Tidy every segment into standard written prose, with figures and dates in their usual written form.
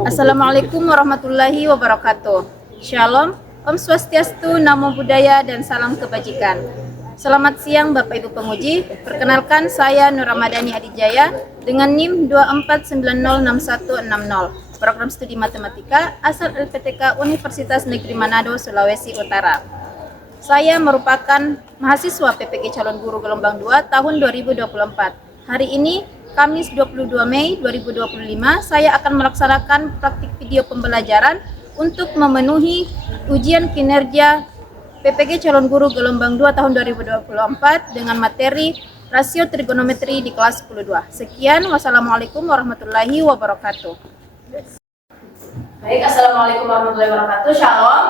Assalamualaikum warahmatullahi wabarakatuh. Shalom, Om Swastiastu, Namo Buddhaya, dan salam kebajikan. Selamat siang Bapak Ibu Pemuji. Perkenalkan saya Nur Ramadhani Adijaya dengan NIM 2490660, program studi matematika asal LPTK Universitas Negeri Manado, Sulawesi Utara. Saya merupakan mahasiswa PPG Calon Guru Gelombang 2 tahun 2024. Hari ini Kamis 22 Mei 2025, saya akan melaksanakan praktik video pembelajaran untuk memenuhi ujian kinerja PPG Calon Guru Gelombang 2 tahun 2024 dengan materi rasio trigonometri di kelas 10-2. Sekian, wassalamualaikum warahmatullahi wabarakatuh. Baik, assalamualaikum warahmatullahi wabarakatuh. Shalom.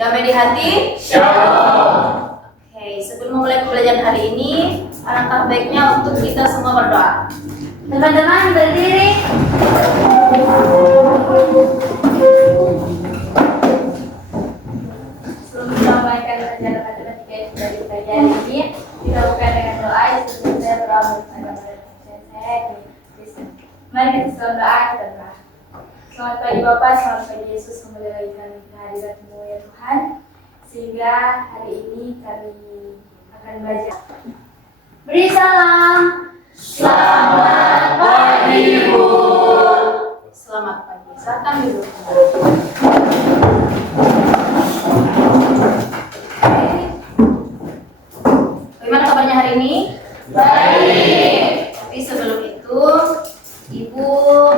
Damai di hati. Shalom. Oke, sebelum memulai pembelajaran hari ini, alangkah baiknya untuk kita semua berdoa. Teman-teman berdiri. Sebelum kita memulaikan pelajaran matematika yang sudah kita pelajari ini, kita buka dengan doa. Sebelum saya berdoa bersama saya. Mari kita selalu doa dan doa. Selamat pagi Bapak, selamat pagi Yesus, kembali lagi kami ke hadirat-Mu ya Tuhan. Sehingga hari ini kami akan belajar. Beri salam. Selamat pagi Bu. Selamat pagi. Silakan dulu. Bagaimana kabarnya hari ini? Baik. Tapi sebelum itu, Ibu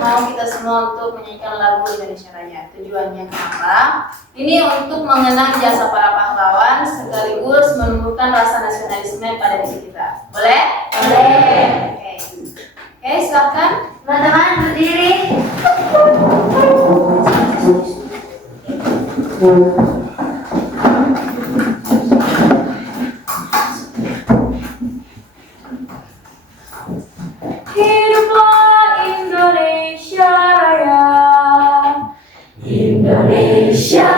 mau kita semua untuk menyanyikan lagu Indonesia Raya. Tujuannya kenapa? Ini untuk mengenang jasa para pahlawan sekaligus menumbuhkan rasa nasionalisme pada diri kita. Boleh? Boleh. Oke, silakan. Teman-teman berdiri. Indonesia,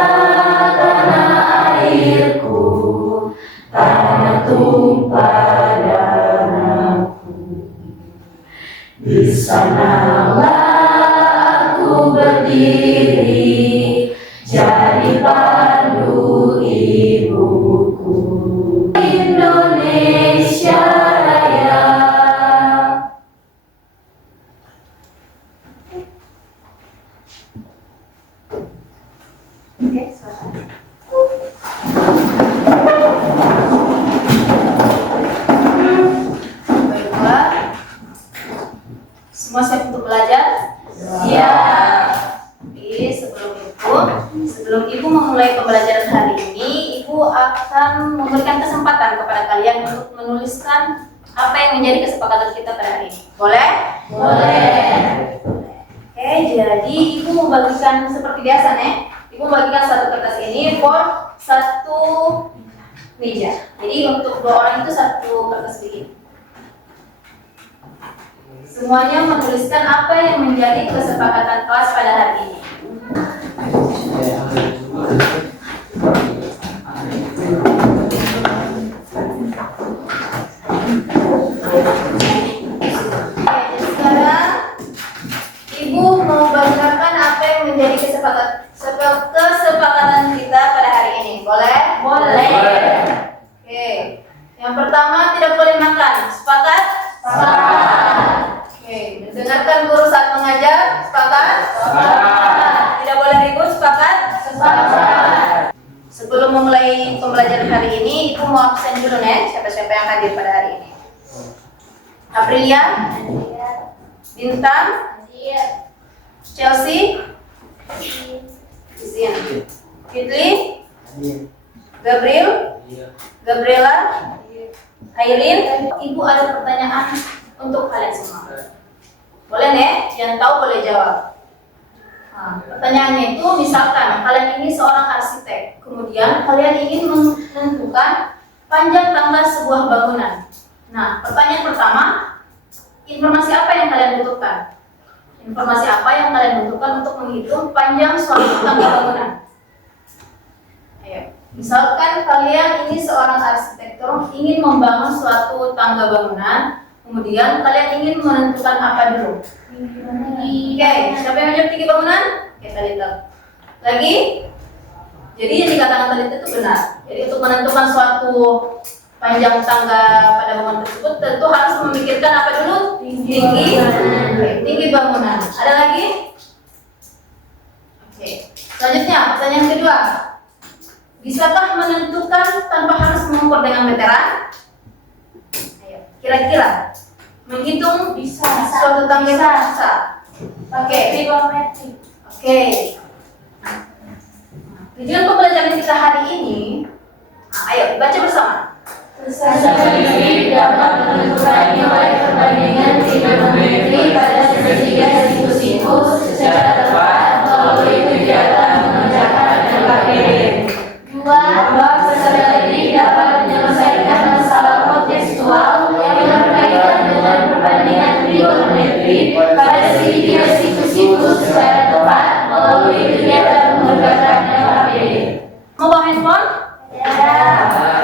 tanah airku, tanah tumpah darahku. Di sanalah aku berdiri, jadi pandu ibuku. Indonesia Raya. Oke, silakan. Baiklah. Semua siap untuk belajar? Siap. Jadi sebelum Ibu memulai pembelajaran hari ini, Ibu akan memberikan kesempatan kepada kalian untuk menuliskan apa yang menjadi kesepakatan kita pada hari ini. Boleh? Boleh. Oke, jadi Ibu membagikan seperti biasa nih. Ibu membagikan satu kertas ini for satu meja. Jadi untuk 2 orang itu satu kertas begini. Semuanya menuliskan apa yang menjadi kesepakatan kelas pada hari ini. Sekarang Ibu mau bacakan apa yang menjadi kesepakatan kita pada hari ini. Boleh? Boleh. Oke. Yang pertama, tidak boleh makan. Sepakat? Sepakat. Oke. Mendengarkan guru saat mengajar. Sepakat? Sepakat. Tidak boleh ribut. Sepakat? Sepakat. Sebelum memulai pembelajaran hari ini, Ibu mau absen dulu nih. Siapa-siapa yang hadir pada hari ini? Aprilia? Bintang? Chelsea? Fitri? Gabriel? Gabriela? Airin? Ibu ada pertanyaan untuk kalian semua. Boleh nih? Yang tahu boleh jawab. Nah, pertanyaannya itu misalkan kalian ini seorang arsitek, kemudian kalian ingin menentukan panjang tangga sebuah bangunan. Nah, pertanyaan pertama, informasi apa yang kalian butuhkan? Informasi apa yang kalian butuhkan untuk menghitung panjang suatu tangga bangunan? Ayo, misalkan kalian ini seorang arsitektur ingin membangun suatu tangga bangunan, Kemudian kalian ingin menentukan apa dulu? Oke, siapa yang menjawab tinggi bangunan? Oke, Talita. Lagi? Jadi yang dikatakan Talita itu benar. Jadi untuk menentukan suatu panjang tangga pada bangunan tersebut tentu harus memikirkan apa dulu? Tinggi. Oke, tinggi bangunan. Ada lagi? Oke. Selanjutnya, pertanyaan kedua. Bisakah menentukan tanpa harus mengukur dengan meteran? Ayo, kira-kira menghitung Bisa. suatu tangga itu bisa. Oke. Trigonometri. Oke. Tujuan pembelajaran kita hari ini, ayo baca bersama. Sendiri dapat menentukan nilai perbandingan trigonometri pada segitiga siku-siku secara tepat melalui kegiatan mengerjakan LKPD. Dua peserta didik dapat menyelesaikan masalah kontekstual yang berkaitan dengan perbandingan trigonometri pada segitiga siku-siku secara tepat melalui kegiatan mengerjakan LKPD. Mau bawa handphone? Ya.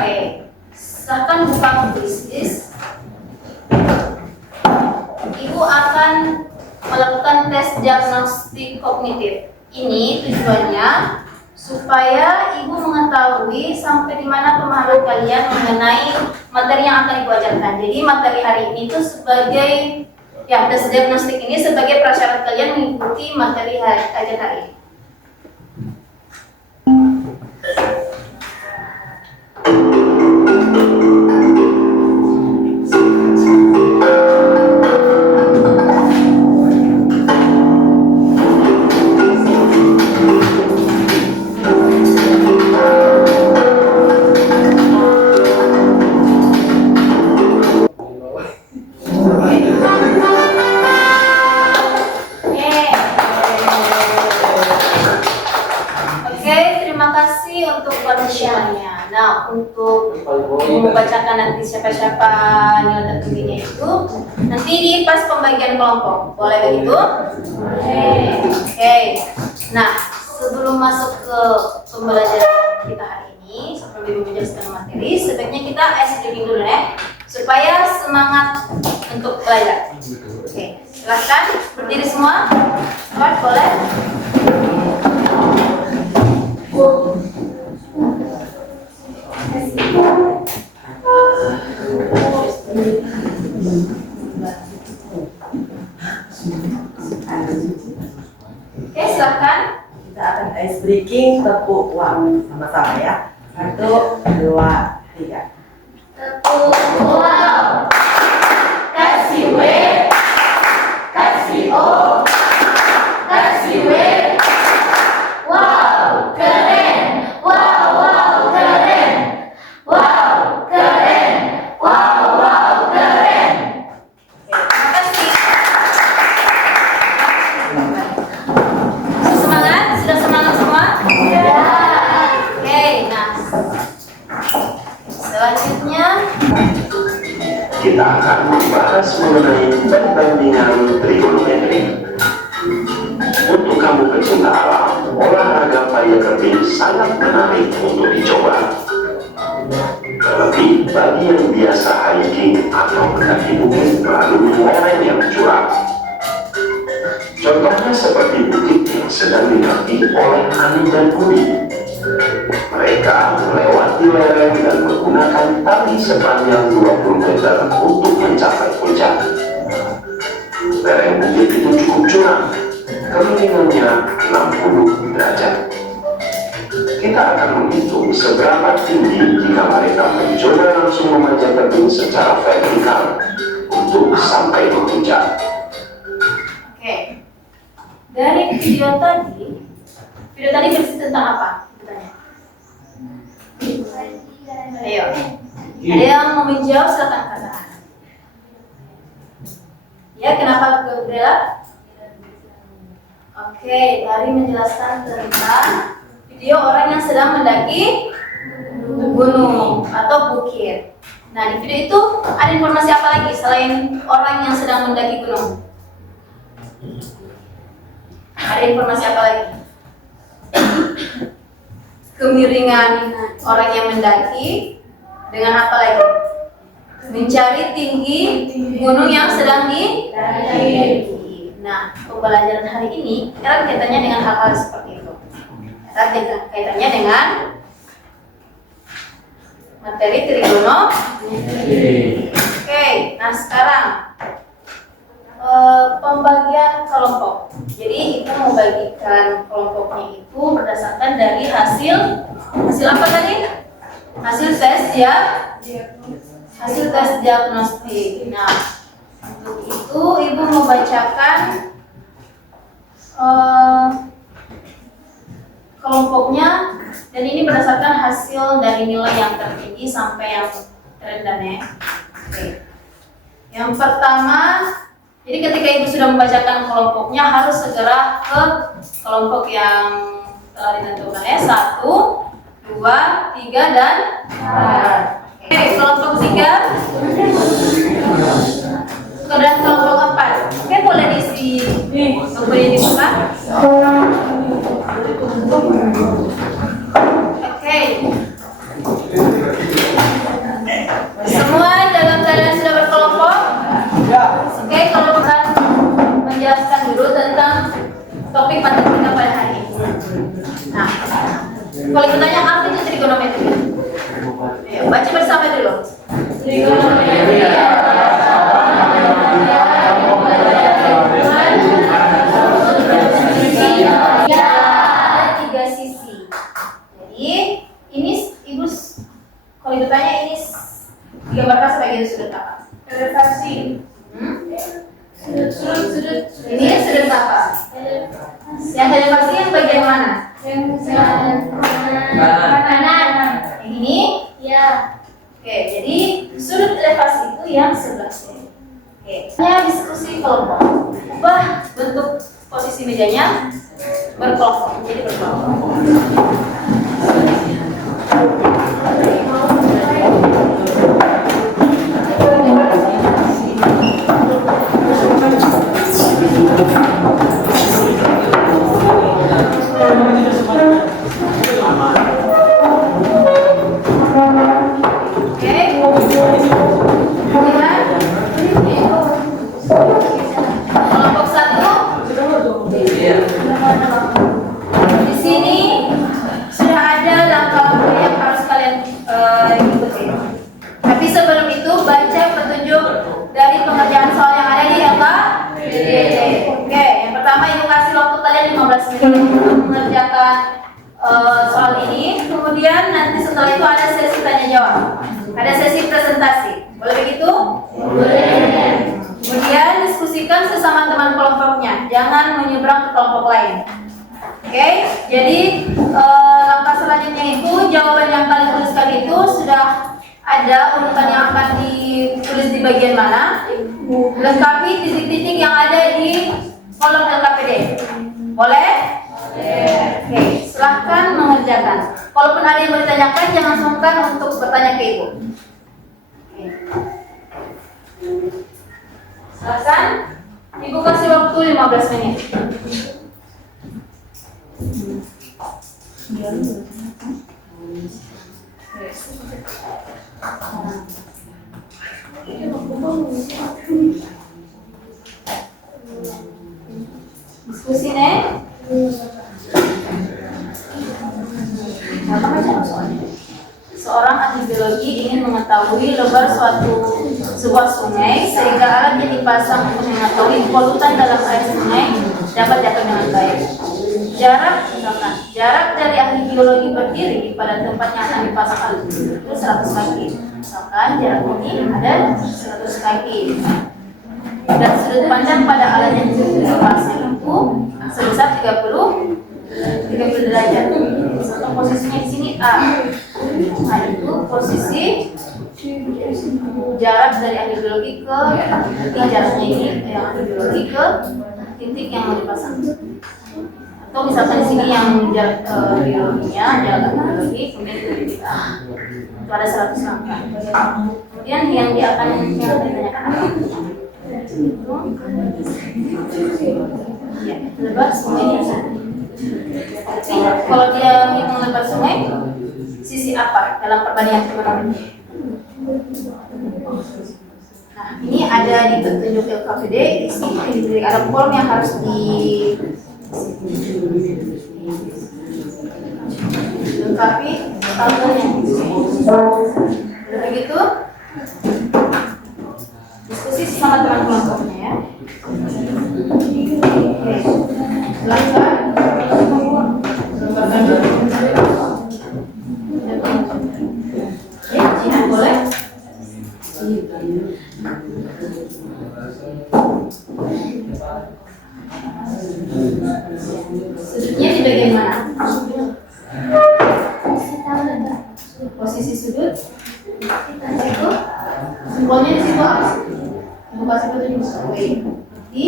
Oke. Silahkan buka tulis. Ibu akan melakukan tes diagnostik kognitif. Ini tujuannya supaya ibu mengetahui sampai di mana pemahaman kalian mengenai materi yang akan ibu ajarkan. Jadi materi hari ini itu sebagai tes diagnostik ini sebagai prasyarat kalian mengikuti materi ajar hari ini. Untuk membacakan nanti siapa-siapa nilai tertingginya itu nanti di pas pembagian kelompok, boleh begitu? Oke. Nah, sebelum masuk ke pembelajaran kita hari ini, sebelum ibu menjelaskan materi, sebaiknya kita ice breaking dulu ya, supaya semangat untuk belajar. Oke, silahkan berdiri semua. Boleh? Oke, silakan. Kita akan ice breaking tepuk uang sama-sama ya. 1, 2, 3. Tepuk uang. Kasih W. Kasih O. Kasih W. Wow, keren. Wow, wow, keren. Wow, keren. Wow, wow, keren. Terima kasih. Semangat? Sudah semangat semua? Ya. Oke, nah selanjutnya kita akan membahas mengenai perbandingan trigonometri. Untuk kamu pecinta alam, olahraga payung tebing sangat menarik untuk dicoba. Terlebih bagi yang biasa hiking atau mendaki bukit melalui lereng yang curam. Contohnya seperti bukit yang sedang dinaki oleh Ani dan Budi. Mereka melewati lereng dan menggunakan tali sepanjang 20 meter untuk mencapai puncak. Lereng bukit itu cukup curam, kemiringannya 60 derajat. Kita akan menghitung seberapa tinggi jika mereka mencoba langsung memanjat tebing secara vertikal untuk sampai di puncak. oke. Dari video tadi berisi tentang apa? Bertanya. Ayo. Ada yang mau menjawab, silakan angkat tangan. Ya, kenapa Gabriela? Oke, tadi menjelaskan tentang video orang yang sedang mendaki gunung atau bukit. Nah, di video itu ada informasi apa lagi selain orang yang sedang mendaki gunung? Ada informasi apa lagi? Kemiringan orang yang mendaki dengan apa lagi? Mencari tinggi gunung yang sedang didaki. Nah, pembelajaran hari ini erat kaitannya dengan hal-hal seperti itu. Erat kaitannya dengan materi trigonometri. Oke, nah sekarang pembagian kelompok. Jadi kita mau bagikan kelompoknya itu berdasarkan dari hasil apa tadi? Hasil tes ya. Hasil tes diagnostik. Nah, untuk itu ibu membacakan kelompoknya, dan ini berdasarkan hasil dari nilai yang tertinggi sampai yang terendah ya. Oke. Yang pertama, jadi ketika ibu sudah membacakan kelompoknya harus segera ke kelompok yang telah ditentukan ya. 1, 2, 3, dan 4. Oke, kelompok 3 dan kelompok 4. Oke, boleh boleh dibuka. Oke. Semua dalam keadaan sudah berkelompok? Oke, kalau bukan menjelaskan dulu tentang topik matematika pada hari ini. Nah, kalau ditanya apa itu trigonometri? Ayo, baca bersama dulu. Trigonometri ada 3 sisi. Jadi ini ibu kalau ditanya ini digambarkan sebagai sudut apa? Elevasi. Sudut. Ini sudut apa? Yang elevasi yang bagian mana? Kanan. Yang ini? Ya. Oke, jadi sudut elevasi itu yang sebelah sini. Oke. Hanya diskusi kelompok. Ubah bentuk posisi mejanya berkelompok. Jadi berkelompok. Kelompok 1. Di sini sudah ada langkah-langkah yang harus kalian ikuti. Tapi sebelum itu baca petunjuk dari pengerjaan soal yang ada di LKPD. Oke, yang pertama ibu kasih waktu kalian 15 menit untuk mengerjakan soal ini. Kemudian nanti setelah itu ada sesi tanya jawab. Ada sesi presentasi. Boleh begitu? Boleh. Kemudian diskusikan sesama teman kelompoknya. Jangan menyeberang ke kelompok lain. Oke, jadi langkah selanjutnya itu jawaban yang kalian tuliskan itu sudah ada urutan yang akan ditulis di bagian mana. Lengkapi titik-titik yang ada di kolom LKPD. Boleh? Oke, silahkan mengerjakan. Kalaupun ada yang mau ditanyakan, jangan sungkan untuk bertanya ke ibu. Silahkan. Ibu kasih waktu 15 menit. Diskusi nih. Seorang ahli biologi ingin mengetahui lebar sebuah sungai sehingga alat yang dipasang untuk mengetahui polutan dalam air sungai dapat jatuh dengan baik. Jarak dari ahli biologi berdiri pada tempat yang akan dipasang alat itu 100 kaki. Misalkan jarak ini ada 100 kaki. Dan sudut pandang pada alat yang dipasang itu sebesar 30 derajat. Contoh posisinya di sini A. Nah, itu posisi jarak dari ahli biologi ke jaraknya ini yang ahli biologi ke titik yang mau dipasang. Atau misalkan di sini yang jarak biologinya, jarak ahli biologi kemudian itu titik A. Itu ada 100 langkah. Kemudian yang ditanyakan apa? Ya, lebar sungai ini. Tapi kalau dia menghitung lebar sungai, sisi apa dalam perbandingan trigonometri? ada di petunjuk LKPD, ada form yang harus dilengkapi tahunnya. Begitu. Diskusi sama teman kelompoknya ya. Oke. Silakan. Ya, Jihan boleh. Sudutnya di bagian mana? Posisi sudut. Itu. Simbolnya di situ apa? Buka seperti ini. Di.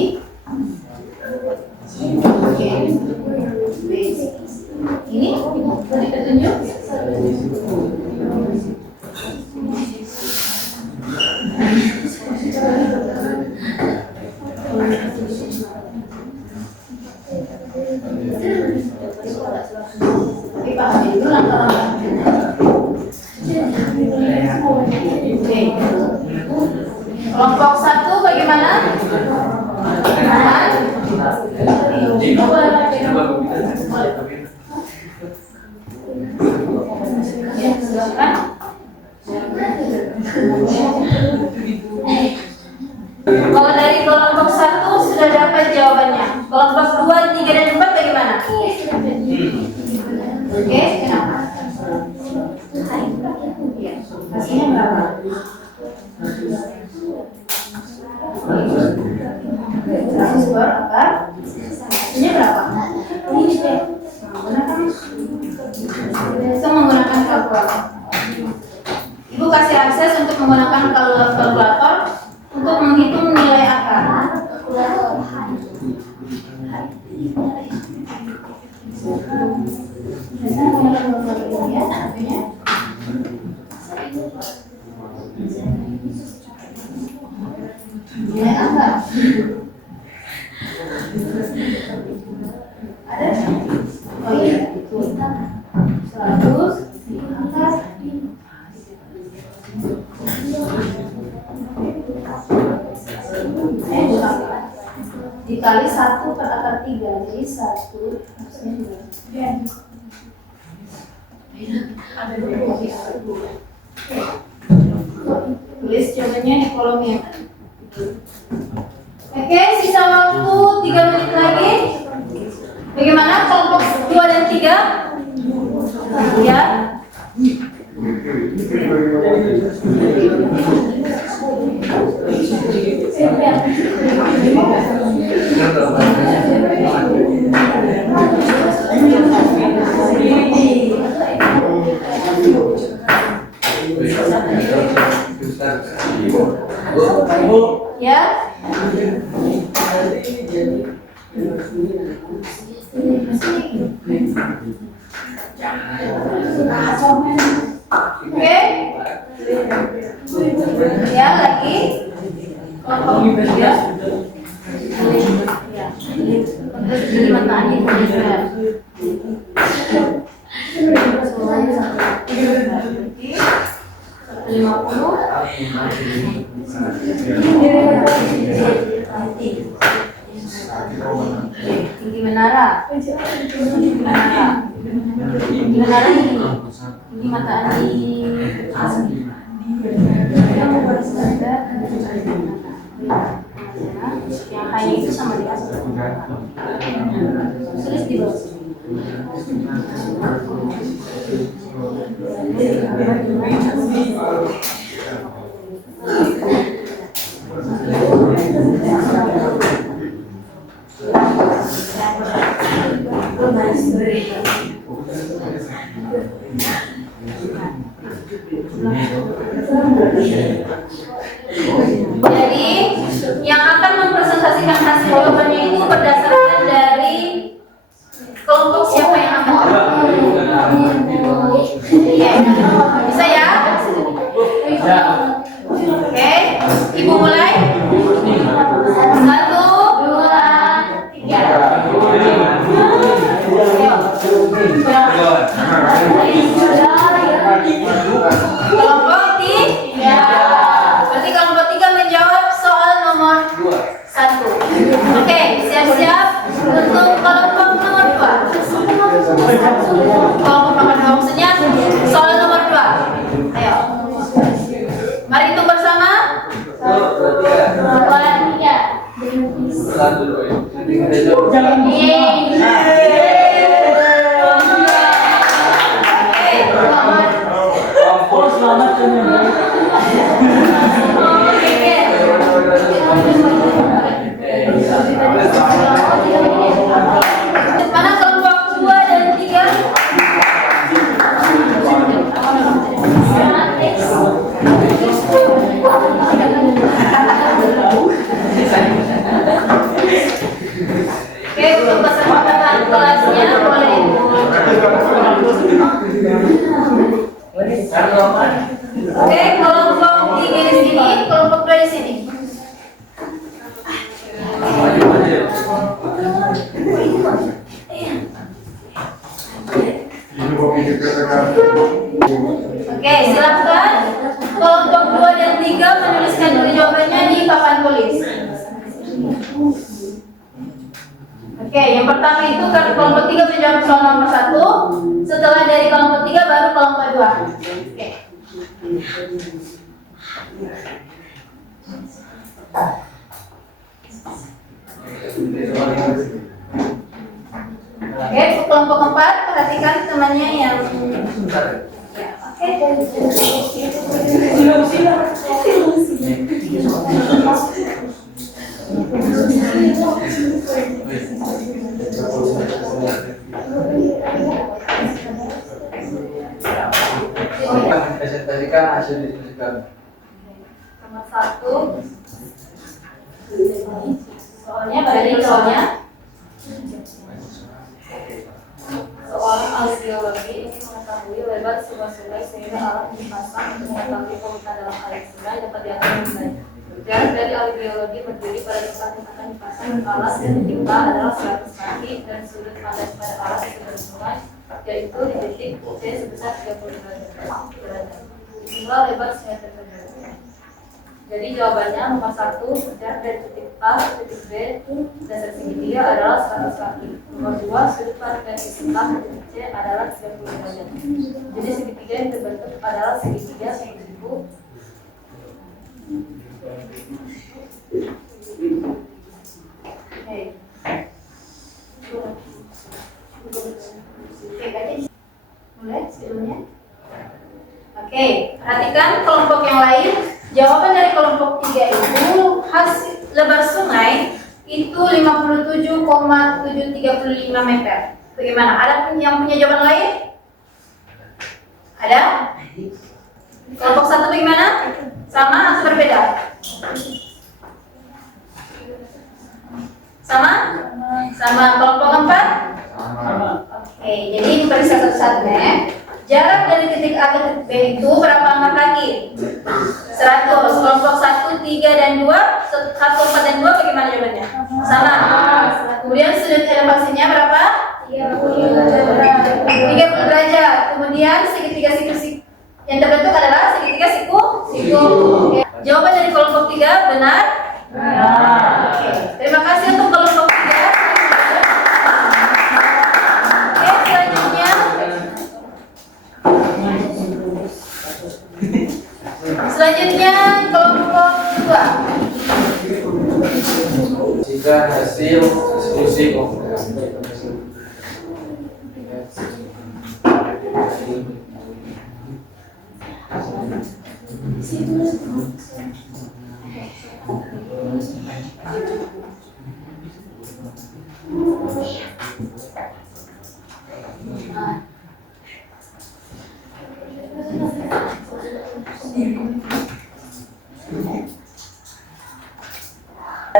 Oke. Ini tadi petunjuk. Tapi pahami dulu langkah-langkahnya. Oke. Kelompok 1 bagaimana? Aman? Ya, silakan. Kalau dari kelompok 1 sudah dapat jawabannya. Kelompok 2, 3, dan 4 bagaimana? Oke, kenapa? Ya, hasilnya berapa? Skor akar. Hasilnya berapa? Bisa menggunakan kalkulator. Ibu kasih akses untuk menggunakan kalkulator untuk menghitung nilai akar. Nilai akar. Ada? Oh iya, itu 100 akar. Dikali 1 per akar 3, jadi 1 harusnya juga. Ada 2 akar 2. Tulis jawabannya di kolom yang ada. Oke, sisa waktu 3 menit lagi. Bagaimana kelompok 2 dan 3? Ya. Ya. Oke. Ya, lagi. Kelompok 3. Ya. Terus jadi mataan ini juga. Semuanya 150. Tinggi menara. Menara ini. Ini mataan di yang hanya itu sama di atas. Tulis di bawah. Jadi yang akan mempresentasikan hasil jawabannya itu berdasarkan dari kelompok siapa yang akan iya, bisa ya? Oke, Ibu mulai. 1, 2, 3. Kelompok 3. Berarti kelompok 3 menjawab soal Mana kelompok 2 dan 3? Oke, untuk kesempatan kelasnya boleh. Oke, kelompok 3 di sini, kelompok 2 di sini. Oke, silakan kelompok 2 dan 3 menuliskan dulu jawabannya di papan tulis. Oke, yang pertama itu kan kelompok 3 menjawab soal nomor 1. Setelah dari kelompok 3 baru kelompok 2. Oke. Oke, kelompok 4 perhatikan temannya yang ya, oke. Presentasikan hasil diskusi kami. Nomor 1. Soalnya dari soalnya. Seorang algeologi ingin mengetahui lebar sebuah sungai sehingga alat dipasang untuk mengetahui polutan dalam air sungai dapat diatur dengan baik. Jarak dari algeologi berdiri pada tempat yang akan dipasang alat dan dicipta adalah 100 kaki dan sudut pandang pada alat di sebelah sungai yaitu di titik C sebesar 30 derajat. Jumlah lebar sungai tersebut. Jadi jawabannya nomor 1, jarak dari titik A ke titik B dasar segitiga adalah 100 kaki. Nomor 2, sudut pandang dari titik A ke titik C adalah 30 derajat. Jadi segitiga yang terbentuk adalah segitiga segitiga. Mulai sebelumnya. Oke, perhatikan kelompok yang lain. Jawaban dari kelompok 3 itu hasil lebar sungai itu 57,735 meter. Bagaimana? Ada yang punya jawaban lain? Ada? Kelompok 1 bagaimana? Sama atau berbeda? Sama? Sama. Kelompok 4? Oke, jadi beri satu-satu ya. Jarak dari titik A ke titik B itu berapa angka kaki? 100. Kelompok 1, 3, dan 2 1, 4, dan 2 bagaimana jawabannya? Sama. Kemudian sudut elevasinya berapa? 30 derajat. Kemudian segitiga siku yang terbentuk adalah segitiga siku. Oke. Jawaban dari kelompok 3 benar? Oke. Terima kasih untuk kelompok 3. Oke, selanjutnya kelompok 2. Jika hasil diskusi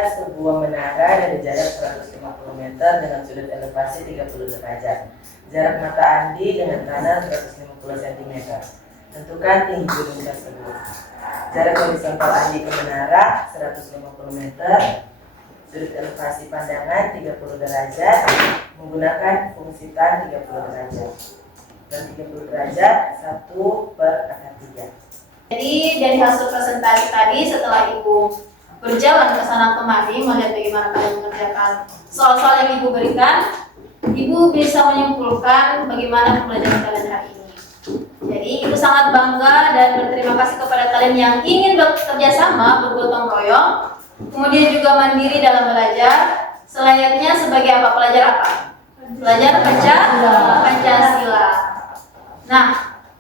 sebuah menara dari jarak 150 meter dengan sudut elevasi 30 derajat. Jarak mata Andi dengan tanah 150 cm. Tentukan tinggi gedung tersebut. Jarak horizontal Andi ke menara 150 meter. Sudut elevasi pandangan 30 derajat menggunakan fungsi tan 30 derajat. Dan 30 derajat 1 per akar 3. Jadi dari hasil presentasi tadi setelah Ibu berjalan ke sana kemari melihat bagaimana kalian mengerjakan soal-soal yang Ibu berikan, Ibu bisa menyimpulkan bagaimana pembelajaran kalian hari ini. Jadi Ibu sangat bangga dan berterima kasih kepada kalian yang ingin bekerja sama bergotong royong kemudian juga mandiri dalam belajar, selayaknya sebagai apa? Pelajar apa? Pelajar Pancasila. Nah,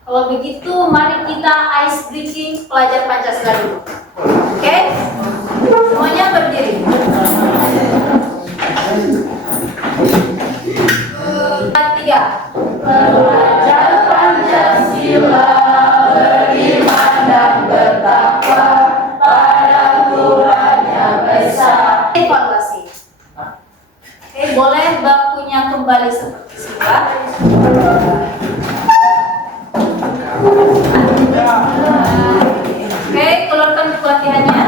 kalau begitu mari kita ice breaking pelajar Pancasila dulu. Oke? Semuanya berdiri. 3. Belajar Pancasila, beriman dan bertakwa pada Tuhan Yang Esa. Evaluasi. Oke, boleh bakunya kembali seperti semula. Oke, keluarkan buku latihannya.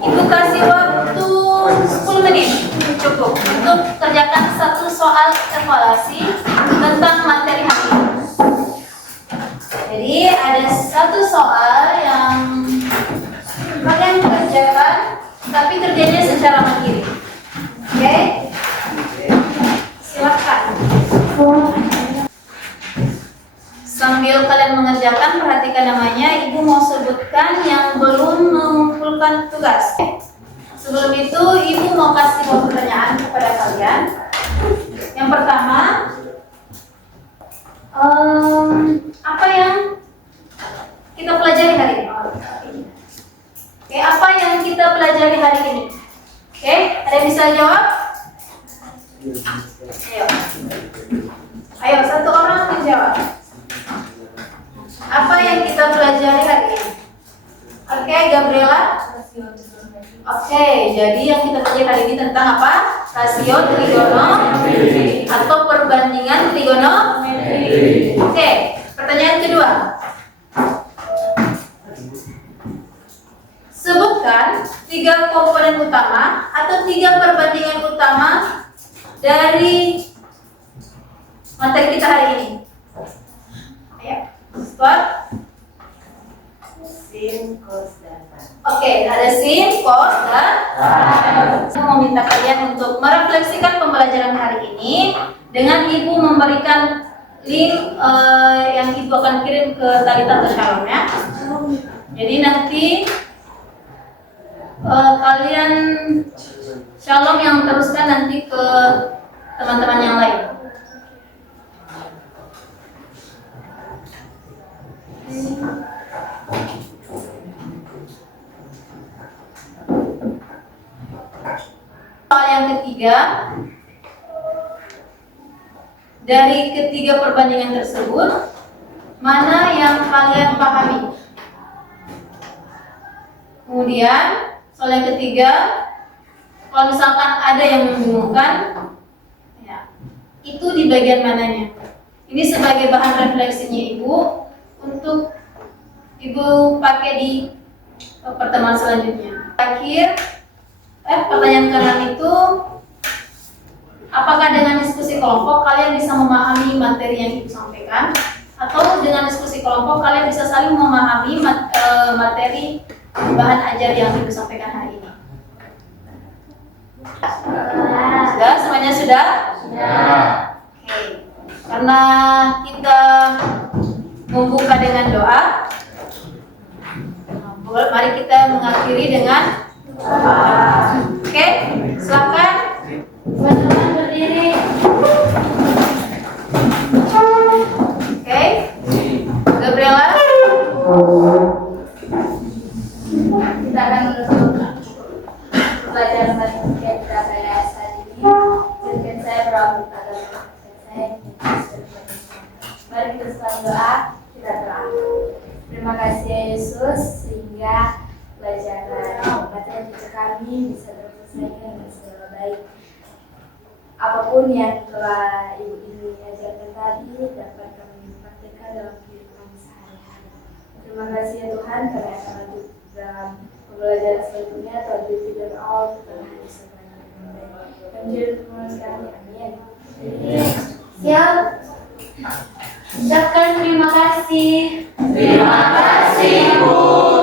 Ibu kasih waktu 10 menit cukup untuk kerjakan satu soal evaluasi tentang materi hari ini. Jadi ada satu soal yang kalian kerjakan, tapi kerjanya secara mandiri. Oke? Silakan. Sambil kalian mengerjakan, perhatikan namanya. Ibu mau sebutkan yang belum mengumpulkan tugas. Sebelum itu, Ibu mau kasih beberapa pertanyaan kepada kalian. Yang pertama, apa yang kita pelajari hari ini? Oke, apa yang kita pelajari hari ini? Oke, ada yang bisa jawab? Ayo. Ayo, satu orang menjawab. Apa yang kita pelajari hari ini? Oke, Gabriela? Oke, jadi yang kita pelajari hari ini tentang apa? Rasio trigonometri atau perbandingan trigonometri. Oke, pertanyaan kedua. Sebutkan 3 komponen utama atau 3 perbandingan utama dari materi kita hari ini. Ayo, start. Sin, cos, dan tan. Oke, ada sin, cos, dan tan. Saya mau minta kalian untuk merefleksikan pembelajaran hari ini dengan Ibu memberikan link yang Ibu akan kirim ke Talita atau Shalom ya. Jadi nanti kalian Shalom yang teruskan nanti ke teman-teman yang lain. Soal yang ketiga, dari ketiga perbandingan tersebut, mana yang kalian pahami? Kemudian, soal yang ketiga, kalau misalkan ada yang membingungkan, ya, itu di bagian mananya? Ini sebagai bahan refleksinya Ibu untuk Ibu pakai di pertemuan selanjutnya. Akhir, pertanyaan kalian itu, apakah dengan diskusi kelompok kalian bisa memahami materi yang Ibu sampaikan, atau dengan diskusi kelompok kalian bisa saling memahami materi bahan ajar yang Ibu sampaikan hari ini? Sudah? Semuanya sudah? Sudah. Oke. Karena kita membuka dengan doa, mari kita mengakhiri dengan oke, silakan teman-teman berdiri. Oke, Gabriela, Kita akan menutup pelajaran yang kita bahas hari ini. Izinkan saya berawal agama saya. Mari kita selalu doa, kita doa. Terima kasih ya Yesus, sehingga pelajaran matematika kami bisa terselesaikan dengan segala baik. Apapun yang telah Ibu ini ajarkan tadi dapat kami praktekkan dalam kehidupan sehari-hari. Terima kasih ya Tuhan karena akan lanjut dalam pembelajaran selanjutnya atau di video all kita harus sebanyak yang baik. Dan jadi Tuhan kami, amin. Siap. Ucapkan terima kasih. Terima kasih, Bu.